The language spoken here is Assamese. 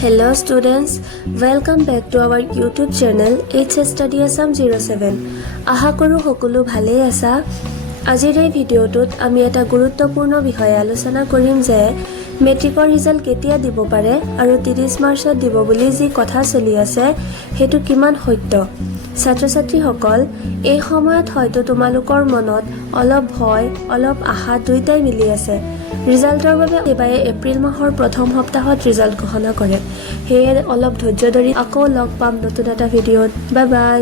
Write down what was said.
Hello students, welcome back to our YouTube channel HSLC 07. আশা কৰো সকলো ভালে আছা। আজিৰ এই ভিডিঅ'টোত আমি এটা গুৰুত্বপূৰ্ণ বিষয় আলোচনা কৰিম যে মেট্ৰিকৰ ৰিজাল্ট কেতিয়া দিব পাৰে আৰু 30 মাৰ্চত দিব বুলি যি কথা চলি আছে হেতু কিমান সত্য। ছাত্ৰ-ছাত্ৰীসকল এই সময়ত হয়তো তোমালোকৰ মনত অলপ ভয় অলপ আশা দুইটাই মিলি আছে। ৰিজাল্টৰ বাবে এবাৰ এপ্ৰিল মাহৰ প্ৰথম সপ্তাহত ৰিজাল্ট ঘোষণা কৰে। হেয়ে অলপ ধৈৰ্য ধৰি আকৌ লগ পাম নতুন এটা ভিডিঅ'ত। Bye bye.